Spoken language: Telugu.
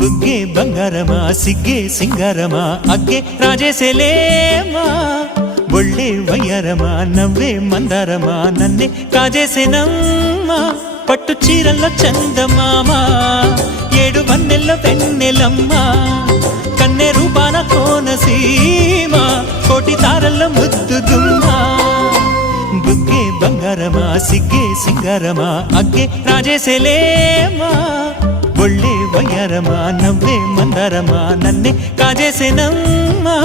బుగ్గే బంగారమా సిగ్గే సింగారమా అగ్గే రాజేసేలేమా ఒళ్ళే వయ్యారమా నవ్వే మందారమా నన్నే కాజేసేనమ్మా పట్టు చీరల్లో చందమామ ఏడు వన్నెల్లో వెన్నెలమ్మా కన్నె రూపాన కోనసీమ కోటి తారల్లో ముద్దుగుమ్మా బుగ్గే బంగారమా సిగ్గే సింగారమా అగ్గే రాజేసేలేమా ఒళ్ళే వయ్యారమా నవ్వే మందారమా నన్నే కాజేసేనమ్మా